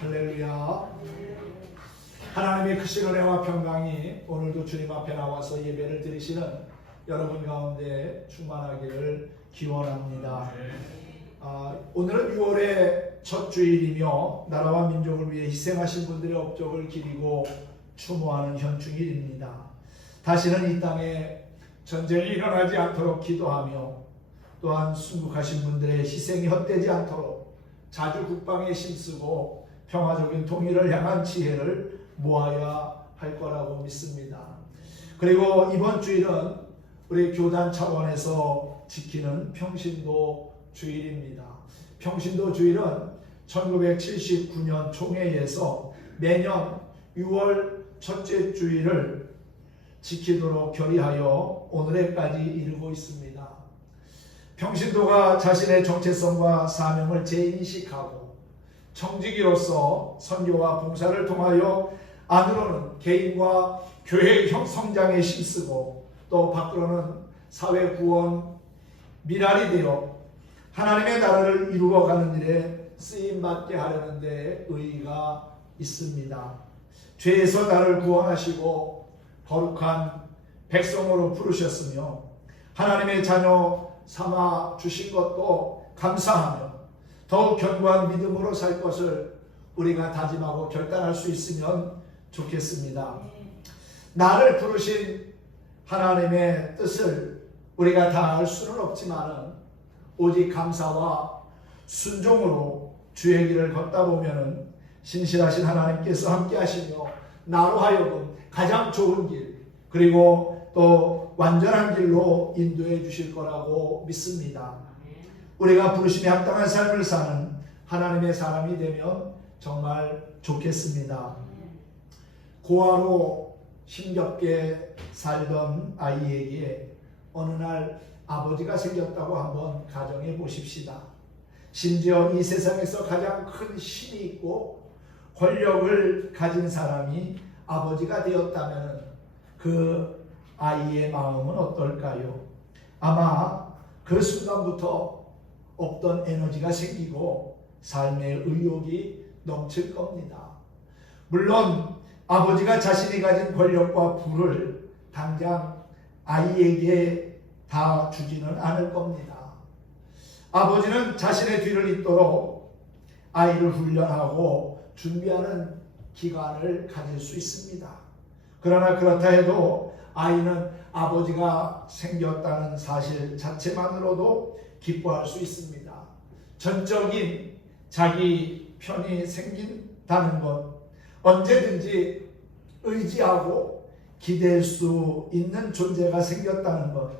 할렐루야. 하나님의 크신 은혜와 평강이 오늘도 주님 앞에 나와서 예배를 드리시는 여러분 가운데 충만하기를 기원합니다. 오늘은 6월의 첫 주일이며 나라와 민족을 위해 희생하신 분들의 업적을 기리고 추모하는 현충일입니다. 다시는 이 땅에 전쟁이 일어나지 않도록 기도하며 또한 순국하신 분들의 희생이 헛되지 않도록 자주 국방에 힘쓰고 평화적인 통일을 향한 지혜를 모아야 할 거라고 믿습니다. 그리고 이번 주일은 우리 교단 차원에서 지키는 평신도 주일입니다. 평신도 주일은 1979년 총회에서 매년 6월 첫째 주일을 지키도록 결의하여 오늘에까지 이르고 있습니다. 평신도가 자신의 정체성과 사명을 재인식하고 청지기로서 선교와 봉사를 통하여 안으로는 개인과 교회 성장에 힘쓰고 또 밖으로는 사회 구원 미랄이 되어 하나님의 나라를 이루어가는 일에 쓰임받게 하려는 데 의의가 있습니다. 죄에서 나를 구원하시고 거룩한 백성으로 부르셨으며 하나님의 자녀 삼아 주신 것도 감사하며 더욱 견고한 믿음으로 살 것을 우리가 다짐하고 결단할 수 있으면 좋겠습니다. 나를 부르신 하나님의 뜻을 우리가 다 알 수는 없지만 오직 감사와 순종으로 주의 길을 걷다 보면 신실하신 하나님께서 함께 하시며 나로 하여금 가장 좋은 길 그리고 또 완전한 길로 인도해 주실 거라고 믿습니다. 우리가 부르심에 합당한 삶을 사는 하나님의 사람이 되면 정말 좋겠습니다. 고아로 힘겹게 살던 아이에게 어느 날 아버지가 생겼다고 한번 가정해 보십시다. 심지어 이 세상에서 가장 큰 힘이 있고 권력을 가진 사람이 아버지가 되었다면 그 아이의 마음은 어떨까요? 아마 그 순간부터 없던 에너지가 생기고 삶의 의욕이 넘칠 겁니다. 물론 아버지가 자신이 가진 권력과 부를 당장 아이에게 다 주지는 않을 겁니다. 아버지는 자신의 뒤를 잇도록 아이를 훈련하고 준비하는 기간을 가질 수 있습니다. 그러나 그렇다 해도 아이는 아버지가 생겼다는 사실 자체만으로도 기뻐할 수 있습니다. 전적인 자기 편이 생긴다는 것, 언제든지 의지하고 기댈 수 있는 존재가 생겼다는 것,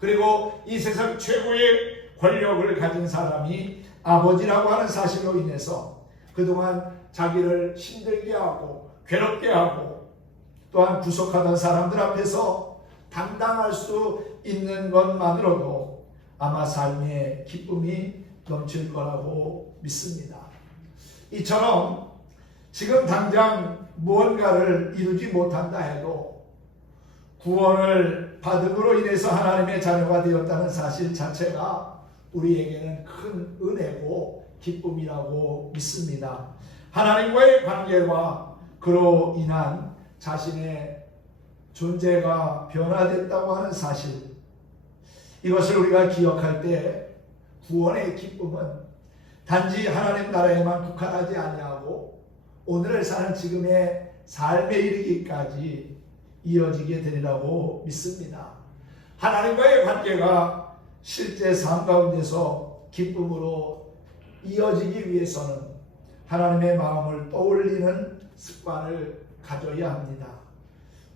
그리고 이 세상 최고의 권력을 가진 사람이 아버지라고 하는 사실로 인해서 그동안 자기를 힘들게 하고 괴롭게 하고 또한 구속하던 사람들 앞에서 당당할 수 있는 것만으로도 아마 삶의 기쁨이 넘칠 거라고 믿습니다. 이처럼 지금 당장 무언가를 이루지 못한다 해도 구원을 받음으로 인해서 하나님의 자녀가 되었다는 사실 자체가 우리에게는 큰 은혜고 기쁨이라고 믿습니다. 하나님과의 관계와 그로 인한 자신의 존재가 변화됐다고 하는 사실, 이것을 우리가 기억할 때 구원의 기쁨은 단지 하나님 나라에만 국한하지 아니하고 오늘을 사는 지금의 삶에 이르기까지 이어지게 되리라고 믿습니다. 하나님과의 관계가 실제 삶 가운데서 기쁨으로 이어지기 위해서는 하나님의 마음을 떠올리는 습관을 가져야 합니다.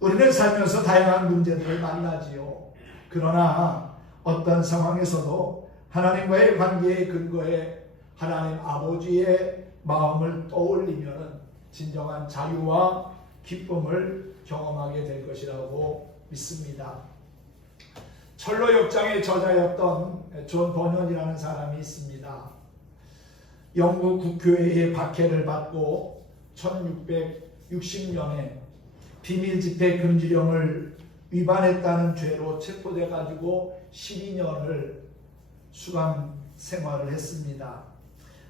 우리는 살면서 다양한 문제들을 만나지요. 그러나 어떤 상황에서도 하나님과의 관계의 근거에 하나님 아버지의 마음을 떠올리면 진정한 자유와 기쁨을 경험하게 될 것이라고 믿습니다. 철로 역장의 저자였던 존 버년이라는 사람이 있습니다. 영국 국교회의 박해를 받고 1660년에 비밀 집회 금지령을 위반했다는 죄로 체포돼 가지고 12년을 수감 생활을 했습니다.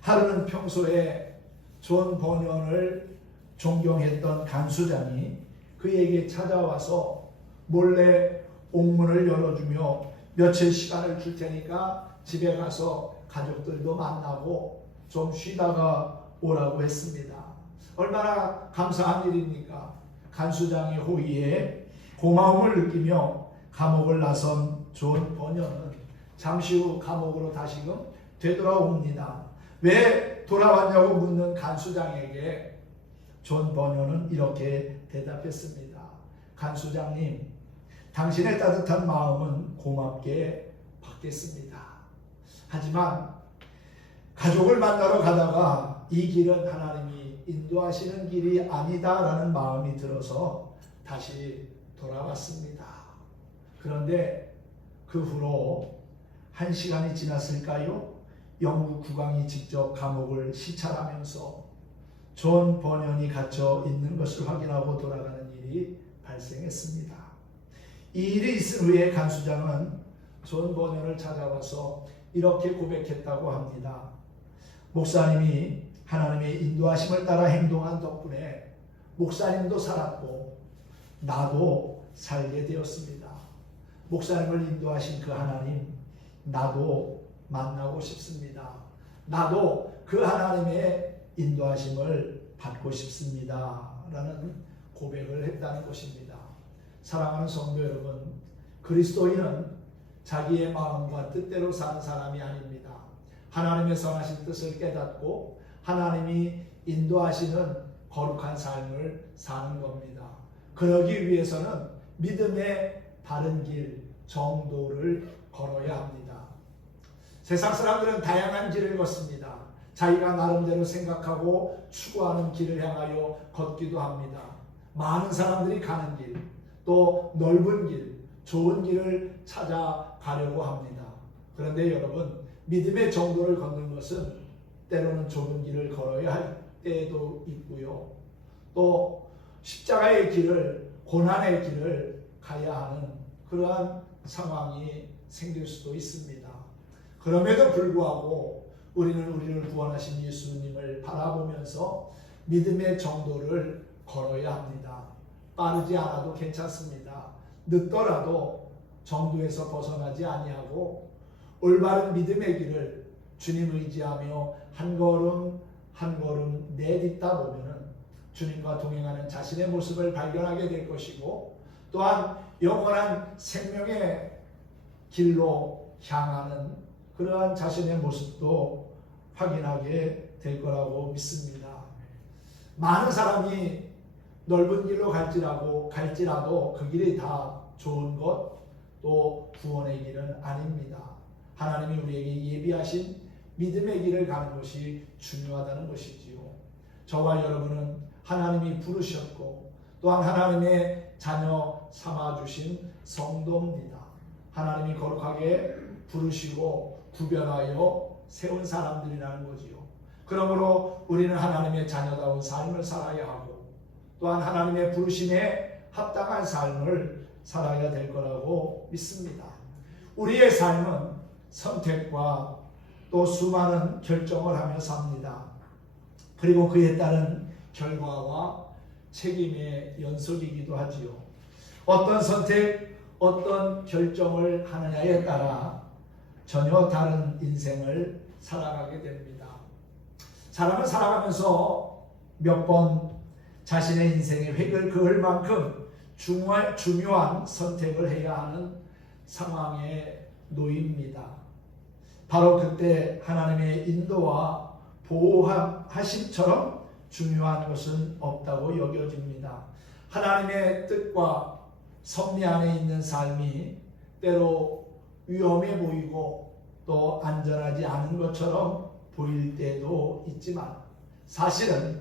하루는 평소에 존 버년을 존경했던 간수장이 그에게 찾아와서 몰래 옥문을 열어주며 며칠 시간을 줄 테니까 집에 가서 가족들도 만나고 좀 쉬다가 오라고 했습니다. 얼마나 감사한 일입니까? 간수장의 호의에 고마움을 느끼며 감옥을 나선 존 버년은 잠시 후 감옥으로 다시금 되돌아옵니다. 왜 돌아왔냐고 묻는 간수장에게 존 버년은 이렇게 대답했습니다. 간수장님, 당신의 따뜻한 마음은 고맙게 받겠습니다. 하지만 가족을 만나러 가다가 이 길은 하나님이 인도하시는 길이 아니다라는 마음이 들어서 다시 돌아왔습니다. 그런데 그 후로 1시간이 지났을까요? 영국 국왕이 직접 감옥을 시찰하면서 존 버년이 갇혀 있는 것을 확인하고 돌아가는 일이 발생했습니다. 이 일이 있은 후에 간수장은 존 버년을 찾아와서 이렇게 고백했다고 합니다. 목사님이 하나님의 인도하심을 따라 행동한 덕분에 목사님도 살았고 나도 살게 되었습니다. 목사님을 인도하신 그 하나님, 나도 만나고 싶습니다. 나도 그 하나님의 인도하심을 받고 싶습니다. 라는 고백을 했다는 것입니다. 사랑하는 성도 여러분, 그리스도인은 자기의 마음과 뜻대로 사는 사람이 아닙니다. 하나님의 선하신 뜻을 깨닫고 하나님이 인도하시는 거룩한 삶을 사는 겁니다. 그러기 위해서는 믿음의 바른 길, 정도를 걸어야 합니다. 세상 사람들은 다양한 길을 걷습니다. 자기가 나름대로 생각하고 추구하는 길을 향하여 걷기도 합니다. 많은 사람들이 가는 길, 또 넓은 길, 좋은 길을 찾아가려고 합니다. 그런데 여러분, 믿음의 정도를 걷는 것은 때로는 좁은 길을 걸어야 할 때도 있고요. 또 십자가의 길을, 고난의 길을 가야 하는 그러한 상황이 생길 수도 있습니다. 그럼에도 불구하고 우리는 우리를 구원하신 예수님을 바라보면서 믿음의 정도를 걸어야 합니다. 빠르지 않아도 괜찮습니다. 늦더라도 정도에서 벗어나지 아니하고 올바른 믿음의 길을 주님 의지하며 한 걸음 한 걸음 내딛다 보면은 주님과 동행하는 자신의 모습을 발견하게 될 것이고, 또한 영원한 생명의 길로 향하는 그러한 자신의 모습도 확인하게 될 거라고 믿습니다. 많은 사람이 넓은 길로 갈지라도 그 길이 다 좋은 것, 또 구원의 길은 아닙니다. 하나님이 우리에게 예비하신 믿음의 길을 가는 것이 중요하다는 것이지요. 저와 여러분은 하나님이 부르셨고 또한 하나님의 자녀 삼아주신 성도입니다. 하나님이 거룩하게 부르시고 구별하여 세운 사람들이라는 거지요. 그러므로 우리는 하나님의 자녀다운 삶을 살아야 하고 또한 하나님의 부르심에 합당한 삶을 살아야 될 거라고 믿습니다. 우리의 삶은 선택과 또 수많은 결정을 하며 삽니다. 그리고 그에 따른 결과와 책임의 연속이기도 하지요. 어떤 선택, 어떤 결정을 하느냐에 따라 전혀 다른 인생을 살아가게 됩니다. 사람은 살아가면서 몇 번 자신의 인생의 획을 그을 만큼 중요한 선택을 해야 하는 상황에 놓입니다. 바로 그때 하나님의 인도와 보호하심처럼 중요한 것은 없다고 여겨집니다. 하나님의 뜻과 섭리 안에 있는 삶이 때로 위험해 보이고 또 안전하지 않은 것처럼 보일 때도 있지만 사실은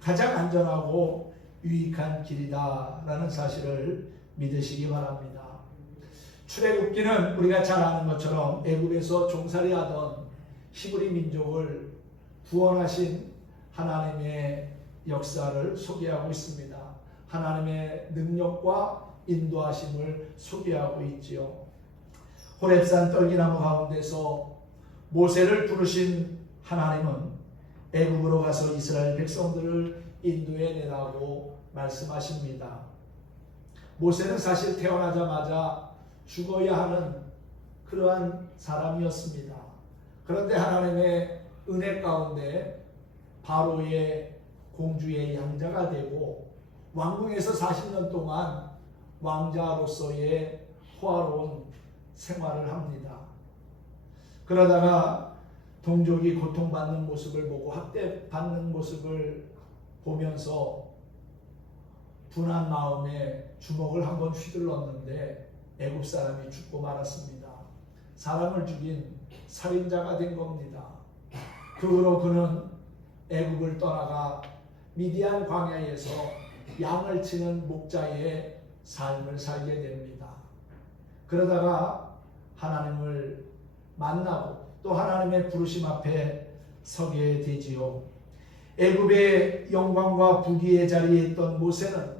가장 안전하고 유익한 길이다라는 사실을 믿으시기 바랍니다. 출애굽기는 우리가 잘 아는 것처럼 애굽에서 종살이하던 히브리 민족을 구원하신 하나님의 역사를 소개하고 있습니다. 하나님의 능력과 인도하심을 소개하고 있지요. 호렙산 떨기나무 가운데서 모세를 부르신 하나님은 애굽으로 가서 이스라엘 백성들을 인도해 내라고 말씀하십니다. 모세는 사실 태어나자마자 죽어야 하는 그러한 사람이었습니다. 그런데 하나님의 은혜 가운데 바로의 공주의 양자가 되고 왕궁에서 40년 동안 왕자로서의 호화로운 생활을 합니다. 그러다가 동족이 고통받는 모습을 보고 학대받는 모습을 보면서 분한 마음에 주먹을 한번 휘둘렀는데 애굽 사람이 죽고 말았습니다. 사람을 죽인 살인자가 된 겁니다. 그 후로 그는 애굽을 떠나가 미디안 광야에서 양을 치는 목자의 삶을 살게 됩니다. 그러다가 하나님을 만나고 또 하나님의 부르심 앞에 서게 되지요. 애굽의 영광과 부귀의 자리에 있던 모세는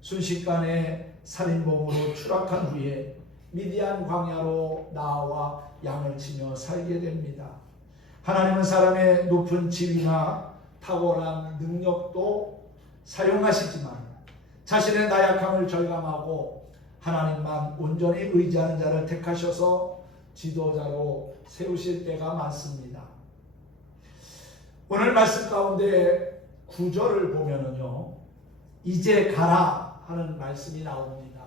순식간에 살인범으로 추락한 후에 미디안 광야로 나와 양을 치며 살게 됩니다. 하나님은 사람의 높은 지위나 탁월한 능력도 사용하시지만 자신의 나약함을 절감하고 하나님만 온전히 의지하는 자를 택하셔서 지도자로 세우실 때가 많습니다. 오늘 말씀 가운데 9절을 보면은요, 이제 가라 하는 말씀이 나옵니다.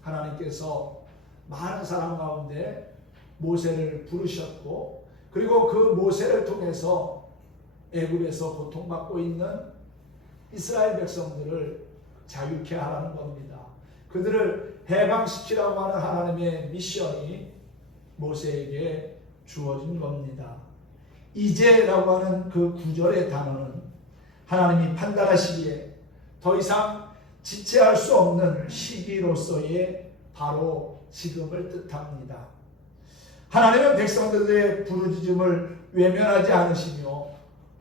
하나님께서 많은 사람 가운데 모세를 부르셨고, 그리고 그 모세를 통해서 애굽에서 고통받고 있는 이스라엘 백성들을 자유케 하라는 겁니다. 그들을 해방시키라고 하는 하나님의 미션이 모세에게 주어진 겁니다. 이제라고 하는 그 9절의 단어는 하나님이 판단하시기에 더 이상 지체할 수 없는 시기로서의 바로 지금을 뜻합니다. 하나님은 백성들의 부르짖음을 외면하지 않으시며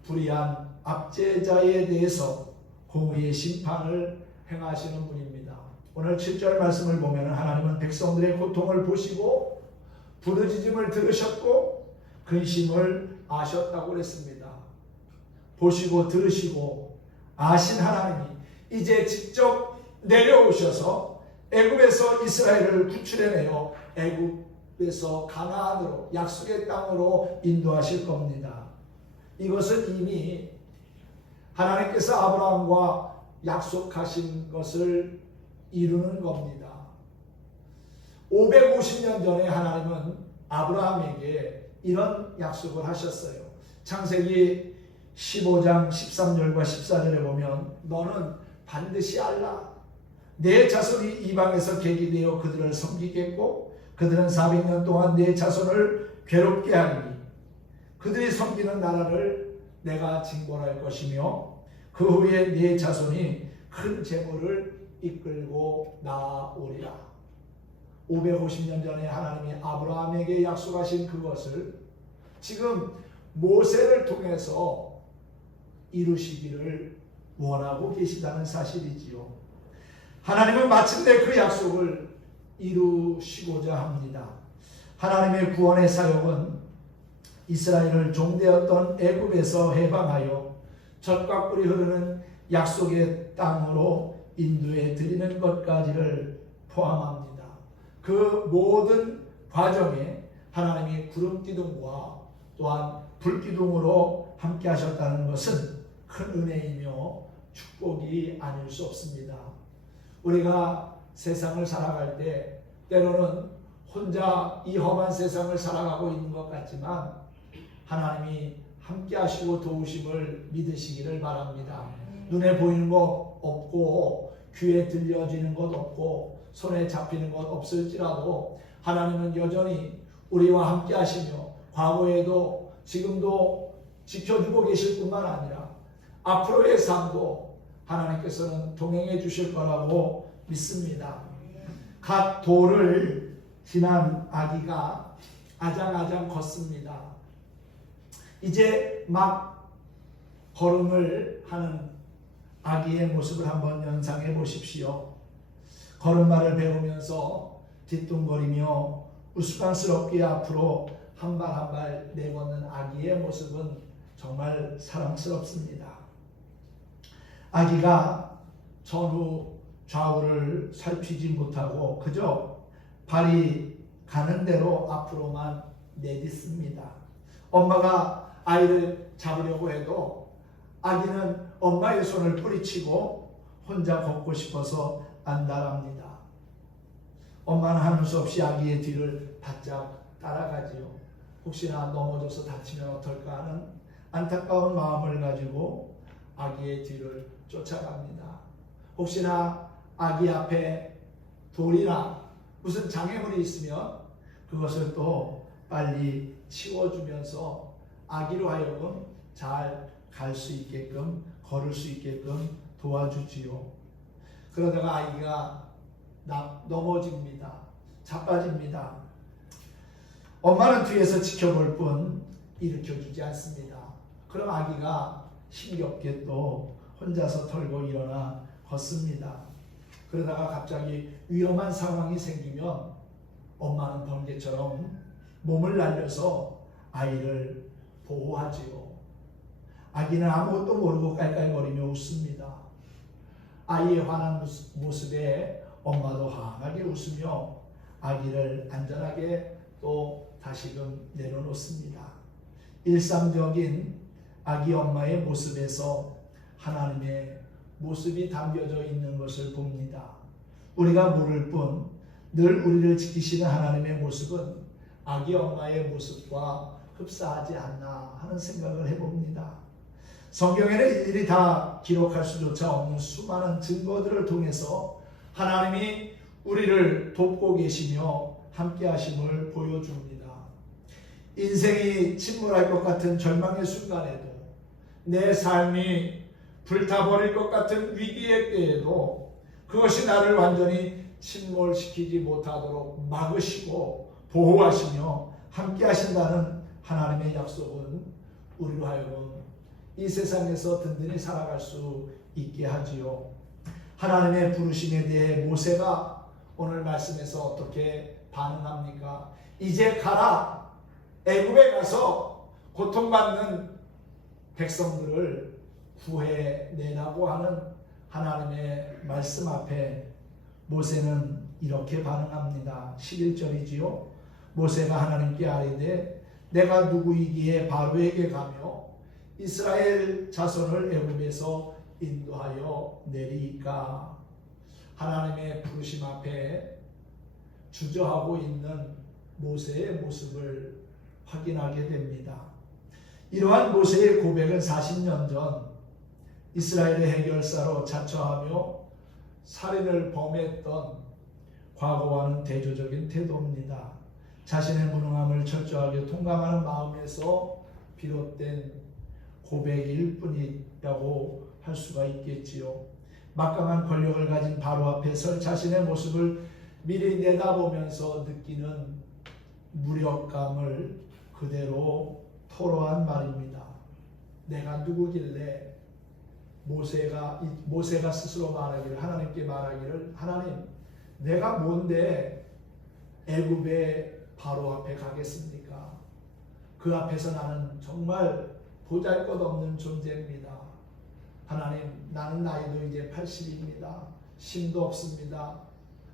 불의한 압제자에 대해서 공의의 심판을 행하시는 분입니다. 오늘 7절 말씀을 보면 하나님은 백성들의 고통을 보시고 부르짖음을 들으셨고 근심을 아셨다고 그랬습니다. 보시고 들으시고 아신 하나님이 이제 직접 내려오셔서 애굽에서 이스라엘을 구출해내어 애굽에서 가나안으로 약속의 땅으로 인도하실 겁니다. 이것은 이미 하나님께서 아브라함과 약속하신 것을 이루는 겁니다. 550년 전에 하나님은 아브라함에게 이런 약속을 하셨어요. 창세기 15장 13절과 14절에 보면 너는 반드시 알라. 내 자손이 이방에서 객이 되어 그들을 섬기겠고 그들은 400년 동안 내 자손을 괴롭게 하리니 그들이 섬기는 나라를 내가 징벌할 것이며 그 후에 네 자손이 큰 재물을 이끌고 나오리라. 550년 전에 하나님이 아브라함에게 약속하신 그것을 지금 모세를 통해서 이루시기를 원하고 계시다는 사실이지요. 하나님은 마침내 그 약속을 이루시고자 합니다. 하나님의 구원의 사역은 이스라엘을 종되었던 애굽에서 해방하여 젖과 꿀이 흐르는 약속의 땅으로 인도해 드리는 것까지를 포함합니다. 그 모든 과정에 하나님이 구름기둥과 또한 불기둥으로 함께 하셨다는 것은 큰 은혜이며 축복이 아닐 수 없습니다. 우리가 세상을 살아갈 때 때로는 혼자 이 험한 세상을 살아가고 있는 것 같지만 하나님이 함께 하시고 도우심을 믿으시기를 바랍니다. 눈에 보이는 것 없고 귀에 들려지는 것 없고 손에 잡히는 것 없을지라도 하나님은 여전히 우리와 함께 하시며 과거에도 지금도 지켜주고 계실 뿐만 아니라 앞으로의 삶도 하나님께서는 동행해 주실 거라고 믿습니다. 각 돌을 지난 아기가 아장아장 걷습니다. 이제 막 걸음을 하는 아기의 모습을 한번 연상해 보십시오. 걸음마를 배우면서 뒤뚱거리며 우스꽝스럽게 앞으로 한 발 한 발 내걷는 아기의 모습은 정말 사랑스럽습니다. 아기가 전후 좌우를 살피지 못하고 그저 발이 가는 대로 앞으로만 내딛습니다. 엄마가 아이를 잡으려고 해도 아기는 엄마의 손을 뿌리치고 혼자 걷고 싶어서 안달합니다. 엄마는 하는 수 없이 아기의 뒤를 바짝 따라가지요. 혹시나 넘어져서 다치면 어떨까 하는 안타까운 마음을 가지고 아기의 뒤를 쫓아갑니다. 혹시나 아기 앞에 돌이나 무슨 장애물이 있으면 그것을 또 빨리 치워주면서 아기로 하여금 잘 갈 수 있게끔, 걸을 수 있게끔 도와주지요. 그러다가 아이가 넘어집니다. 자빠집니다. 엄마는 뒤에서 지켜볼 뿐 일으켜주지 않습니다. 그럼 아기가 힘겹게 또 혼자서 털고 일어나 걷습니다. 그러다가 갑자기 위험한 상황이 생기면 엄마는 번개처럼 몸을 날려서 아이를 보호하지요. 아기는 아무것도 모르고 깔깔거리며 웃습니다. 아이의 화난 모습에 엄마도 환하게 웃으며 아기를 안전하게 또 다시금 내려놓습니다. 일상적인 아기 엄마의 모습에서 하나님의 모습이 담겨져 있는 것을 봅니다. 우리가 모를 뿐 늘 우리를 지키시는 하나님의 모습은 아기 엄마의 모습과 흡사하지 않나 하는 생각을 해봅니다. 성경에는 일일이 다 기록할 수조차 없는 수많은 증거들을 통해서 하나님이 우리를 돕고 계시며 함께 하심을 보여줍니다. 인생이 침몰할 것 같은 절망의 순간에도 내 삶이 불타버릴 것 같은 위기의 때에도 그것이 나를 완전히 침몰시키지 못하도록 막으시고 보호하시며 함께 하신다는 하나님의 약속은 우리로 하여금 이 세상에서 든든히 살아갈 수 있게 하지요. 하나님의 부르심에 대해 모세가 오늘 말씀에서 어떻게 반응합니까? 이제 가라! 애굽에 가서 고통받는 백성들을 구해내라고 하는 하나님의 말씀 앞에 모세는 이렇게 반응합니다. 11절이지요. 모세가 하나님께 아뢰되 내가 누구이기에 바로에게 가며 이스라엘 자손을 애굽에서 인도하여 내리까. 하나님의 부르심 앞에 주저하고 있는 모세의 모습을 확인하게 됩니다. 이러한 모세의 고백은 40년 전 이스라엘의 해결사로 자처하며 살인을 범했던 과거와는 대조적인 태도입니다. 자신의 무능함을 철저하게 통감하는 마음에서 비롯된 고백일 뿐이라고 할 수가 있겠지요. 막강한 권력을 가진 바로 앞에 설 자신의 모습을 미리 내다보면서 느끼는 무력감을 그대로 토로한 말입니다. 내가 누구길래 모세가 스스로 말하기를 하나님께 말하기를 하나님 내가 뭔데 애굽의 바로 앞에 가겠습니까? 그 앞에서 나는 정말 보잘것없는 존재입니다. 하나님 나는 나이도 이제 80입니다. 힘도 없습니다.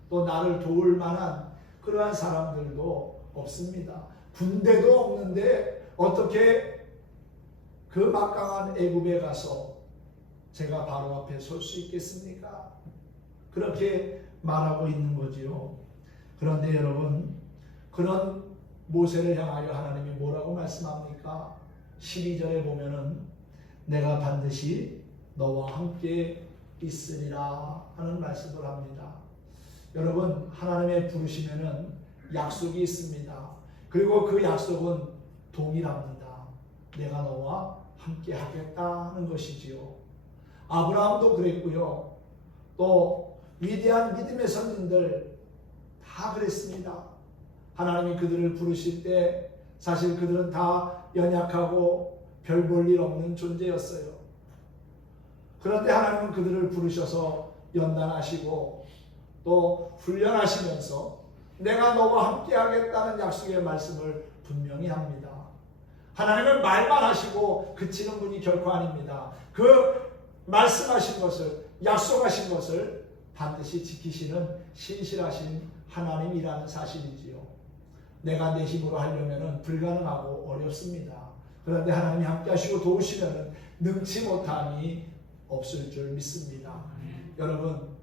또 나를 도울 만한 그러한 사람들도 없습니다. 군대도 없는데 어떻게 그 막강한 애굽에 가서 제가 바로 앞에 설 수 있겠습니까? 그렇게 말하고 있는 거지요. 그런데 여러분 그런 모세를 향하여 하나님이 뭐라고 말씀합니까? 12절에 보면은 내가 반드시 너와 함께 있으리라 하는 말씀을 합니다. 여러분 하나님의 부르심에는 약속이 있습니다. 그리고 그 약속은 동일합니다. 내가 너와 함께 하겠다 하는 것이지요. 아브라함도 그랬고요. 또 위대한 믿음의 선진들 다 그랬습니다. 하나님이 그들을 부르실 때 사실 그들은 다 연약하고 별 볼 일 없는 존재였어요. 그런데 하나님은 그들을 부르셔서 연단하시고 또 훈련하시면서 내가 너와 함께 하겠다는 약속의 말씀을 분명히 합니다. 하나님은 말만 하시고 그치는 분이 결코 아닙니다. 그 말씀하신 것을, 약속하신 것을 반드시 지키시는 신실하신 하나님이라는 사실이지요. 내가 내 힘으로 하려면 불가능하고 어렵습니다. 그런데 하나님이 함께 하시고 도우시면 능치 못함이 없을 줄 믿습니다. 여러분,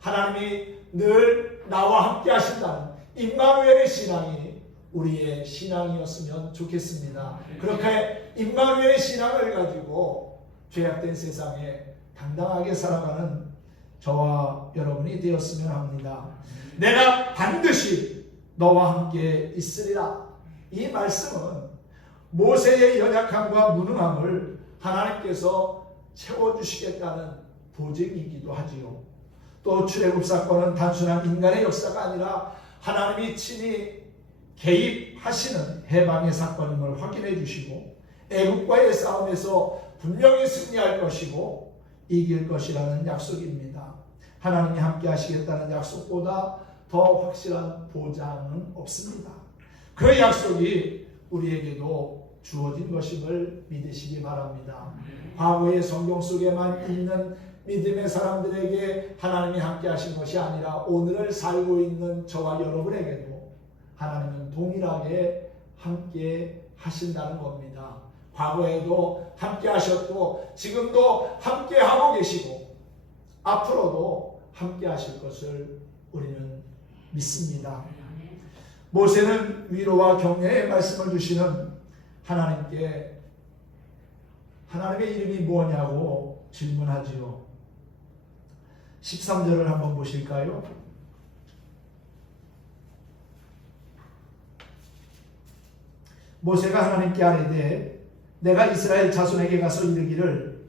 하나님이 늘 나와 함께 하신다는 임마누엘의 신앙이 우리의 신앙이었으면 좋겠습니다. 그렇게 임마누엘의 신앙을 가지고 죄악된 세상에 당당하게 살아가는 저와 여러분이 되었으면 합니다. 내가 반드시 너와 함께 있으리라. 이 말씀은 모세의 연약함과 무능함을 하나님께서 채워주시겠다는 보증이기도 하지요. 또 출애굽 사건은 단순한 인간의 역사가 아니라 하나님이 친히 개입하시는 해방의 사건임을 확인해 주시고 애국과의 싸움에서 분명히 승리할 것이고 이길 것이라는 약속입니다. 하나님이 함께 하시겠다는 약속보다 더 확실한 보장은 없습니다. 그 약속이 우리에게도 주어진 것임을 믿으시기 바랍니다. 과거의 성경 속에만 있는 믿음의 사람들에게 하나님이 함께 하신 것이 아니라 오늘을 살고 있는 저와 여러분에게도 하나님은 동일하게 함께 하신다는 겁니다. 과거에도 함께 하셨고 지금도 함께 하고 계시고 앞으로도 함께 하실 것을 우리는 믿습니다. 모세는 위로와 격려의 말씀을 주시는 하나님께 하나님의 이름이 뭐냐고 질문하지요. 13절을 한번 보실까요? 모세가 하나님께 아뢰되 내가 이스라엘 자손에게 가서 이르기를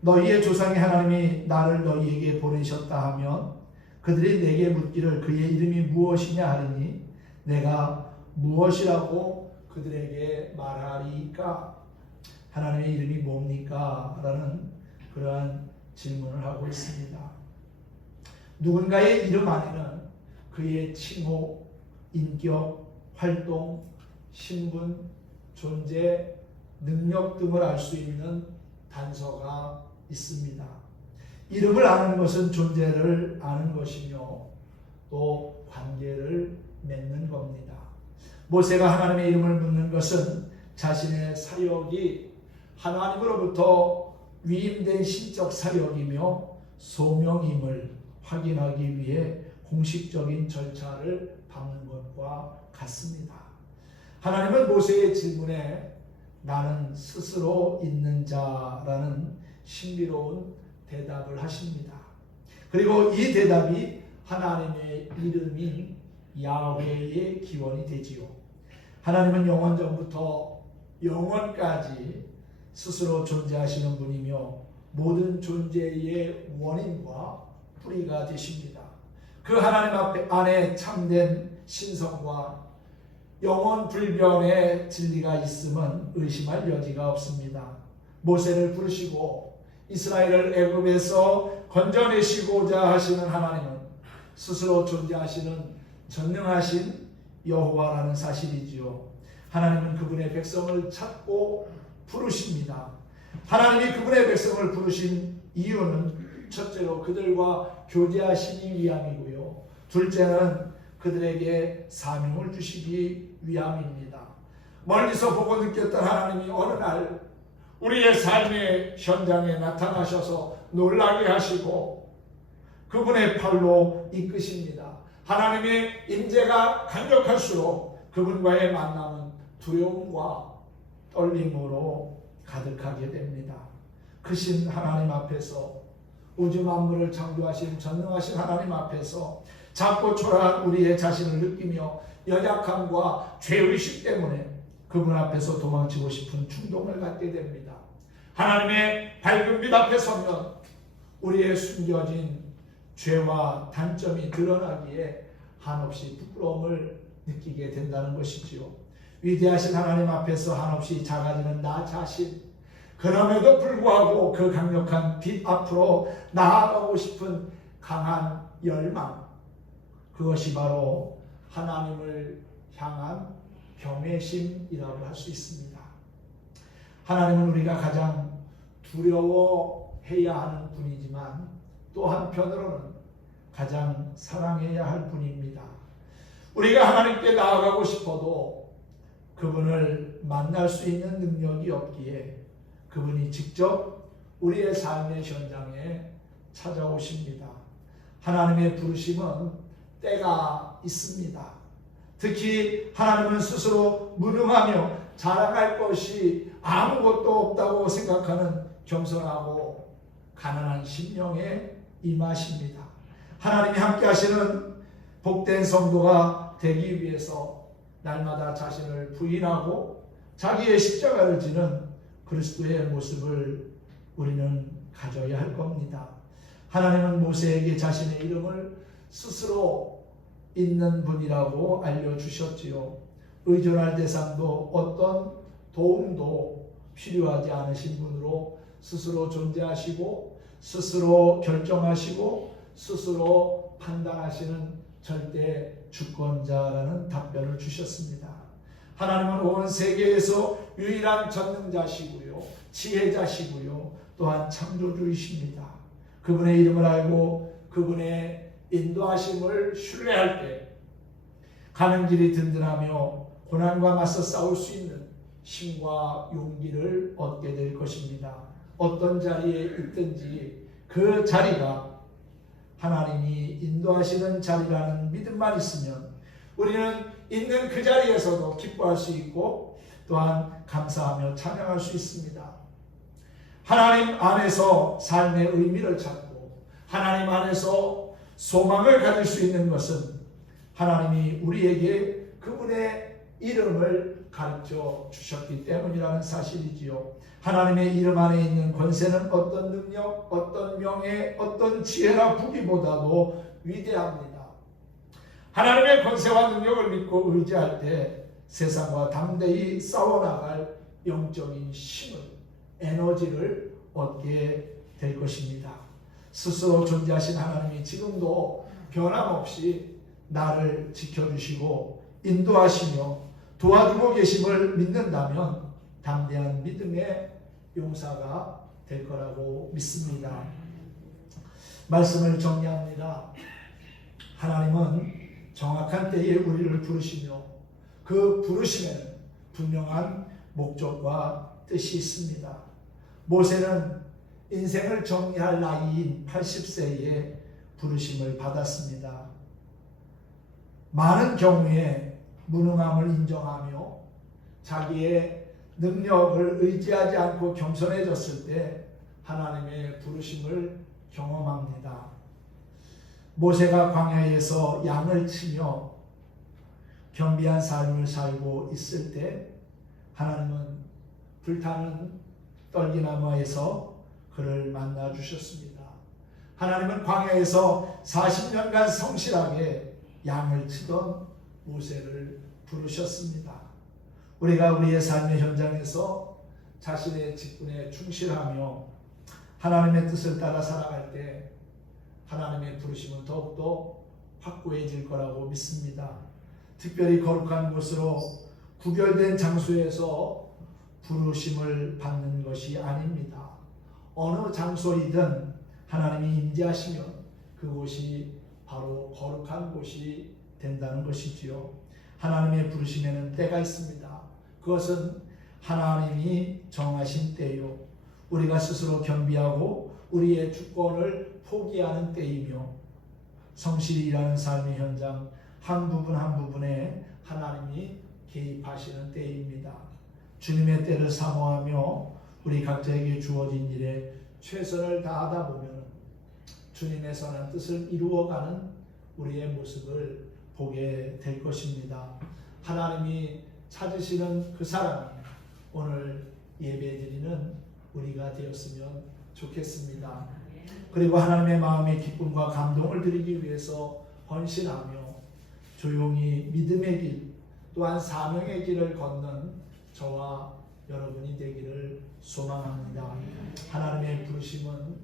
너희의 조상의 하나님이 나를 너희에게 보내셨다 하면 그들이 내게 묻기를 그의 이름이 무엇이냐 하리니 내가 무엇이라고 그들에게 말하리까? 하나님의 이름이 뭡니까? 라는 그러한 질문을 하고 있습니다. 누군가의 이름 안에는 그의 칭호, 인격, 활동, 신분, 존재, 능력 등을 알 수 있는 단서가 있습니다. 이름을 아는 것은 존재를 아는 것이며 또 관계를 맺는 겁니다. 모세가 하나님의 이름을 묻는 것은 자신의 사역이 하나님으로부터 위임된 신적 사역이며 소명임을 확인하기 위해 공식적인 절차를 밟는 것과 같습니다. 하나님은 모세의 질문에 나는 스스로 있는 자라는 신비로운 대답을 하십니다. 그리고 이 대답이 하나님의 이름인 야훼의 기원이 되지요. 하나님은 영원 전부터 영원까지 스스로 존재하시는 분이며 모든 존재의 원인과 뿌리가 되십니다. 그 하나님 안에 참된 신성과 영원 불변의 진리가 있음은 의심할 여지가 없습니다. 모세를 부르시고 이스라엘을 애굽에서 건져내시고자 하시는 하나님은 스스로 존재하시는 전능하신 여호와라는 사실이지요. 하나님은 그분의 백성을 찾고 부르십니다. 하나님이 그분의 백성을 부르신 이유는 첫째로 그들과 교제하시기 위함이고요. 둘째는 그들에게 사명을 주시기 위함입니다. 멀리서 보고 느꼈던 하나님이 어느 날 우리의 삶의 현장에 나타나셔서 놀라게 하시고 그분의 팔로 이끄십니다. 하나님의 임재가 강력할수록 그분과의 만남은 두려움과 떨림으로 가득하게 됩니다. 크신 하나님 앞에서 우주 만물을 창조하신 전능하신 하나님 앞에서 작고 초라한 우리의 자신을 느끼며 연약함과 죄의식 때문에 그분 앞에서 도망치고 싶은 충동을 갖게 됩니다. 하나님의 밝은 빛 앞에 서면 우리의 숨겨진 죄와 단점이 드러나기에 한없이 부끄러움을 느끼게 된다는 것이지요. 위대하신 하나님 앞에서 한없이 작아지는 나 자신, 그럼에도 불구하고 그 강력한 빛 앞으로 나아가고 싶은 강한 열망, 그것이 바로 하나님을 향한 경외심이라고 할 수 있습니다. 하나님은 우리가 가장 두려워해야 하는 분이지만 또 한편으로는 가장 사랑해야 할 분입니다. 우리가 하나님께 나아가고 싶어도 그분을 만날 수 있는 능력이 없기에 그분이 직접 우리의 삶의 현장에 찾아오십니다. 하나님의 부르심은 때가 있습니다. 특히 하나님은 스스로 무능하며 자랑할 것이 아무것도 없다고 생각하는 겸손하고 가난한 심령에 임하십니다. 하나님이 함께 하시는 복된 성도가 되기 위해서 날마다 자신을 부인하고 자기의 십자가를 지는 그리스도의 모습을 우리는 가져야 할 겁니다. 하나님은 모세에게 자신의 이름을 스스로 있는 분이라고 알려주셨지요. 의존할 대상도 어떤 도움도 필요하지 않으신 분으로 스스로 존재하시고 스스로 결정하시고 스스로 판단하시는 절대 주권자라는 답변을 주셨습니다. 하나님은 온 세계에서 유일한 전능자시고요, 지혜자시고요, 또한 창조주이십니다. 그분의 이름을 알고 그분의 인도하심을 신뢰할 때 가는 길이 든든하며 고난과 맞서 싸울 수 있는 힘과 용기를 얻게 될 것입니다. 어떤 자리에 있든지 그 자리가 하나님이 인도하시는 자리라는 믿음만 있으면 우리는 있는 그 자리에서도 기뻐할 수 있고 또한 감사하며 찬양할 수 있습니다. 하나님 안에서 삶의 의미를 찾고 하나님 안에서 소망을 가질 수 있는 것은 하나님이 우리에게 그분의 이름을 가르쳐 주셨기 때문이라는 사실이지요. 하나님의 이름 안에 있는 권세는 어떤 능력, 어떤 명예, 어떤 지혜나 부귀보다도 위대합니다. 하나님의 권세와 능력을 믿고 의지할 때 세상과 담대히 싸워나갈 영적인 힘을, 에너지를 얻게 될 것입니다. 스스로 존재하신 하나님이 지금도 변함없이 나를 지켜주시고 인도하시며 도와주고 계심을 믿는다면 담대한 믿음의 용사가 될 거라고 믿습니다. 말씀을 정리합니다. 하나님은 정확한 때에 우리를 부르시며 그 부르심에는 분명한 목적과 뜻이 있습니다. 모세는 인생을 정리할 나이인 80세에 부르심을 받았습니다. 많은 경우에 무능함을 인정하며 자기의 능력을 의지하지 않고 겸손해졌을 때 하나님의 부르심을 경험합니다. 모세가 광야에서 양을 치며 겸비한 삶을 살고 있을 때 하나님은 불타는 떨기나무에서 그를 만나 주셨습니다. 하나님은 광야에서 40년간 성실하게 양을 치던 모세를 부르셨습니다. 우리가 우리의 삶의 현장에서 자신의 직분에 충실하며 하나님의 뜻을 따라 살아갈 때 하나님의 부르심은 더욱더 확고해질 거라고 믿습니다. 특별히 거룩한 곳으로 구별된 장소에서 부르심을 받는 것이 아닙니다. 어느 장소이든 하나님이 임재하시면 그곳이 바로 거룩한 곳이 된다는 것이지요. 하나님의 부르심에는 때가 있습니다. 그것은 하나님이 정하신 때요. 우리가 스스로 겸비하고 우리의 주권을 포기하는 때이며 성실히 일하는 삶의 현장 한 부분 한 부분에 하나님이 개입하시는 때입니다. 주님의 때를 사모하며 우리 각자에게 주어진 일에 최선을 다하다 보면 주님의 선한 뜻을 이루어가는 우리의 모습을 보게 될 것입니다. 하나님이 찾으시는 그 사람이 오늘 예배드리는 우리가 되었으면 좋겠습니다. 그리고 하나님의 마음의 기쁨과 감동을 드리기 위해서 헌신하며 조용히 믿음의 길 또한 사명의 길을 걷는 저와 여러분이 되기를 소망합니다. 하나님의 부르심은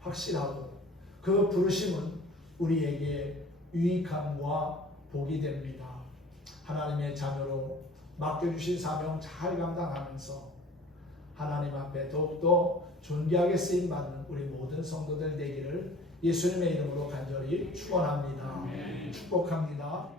확실하고 그 부르심은 우리에게 유익함과 복이 됩니다. 하나님의 자녀로 맡겨주신 사명 잘 감당하면서 하나님 앞에 더욱더 존귀하게 쓰임받는 우리 모든 성도들 되기를 예수님의 이름으로 간절히 축원합니다. 축복합니다.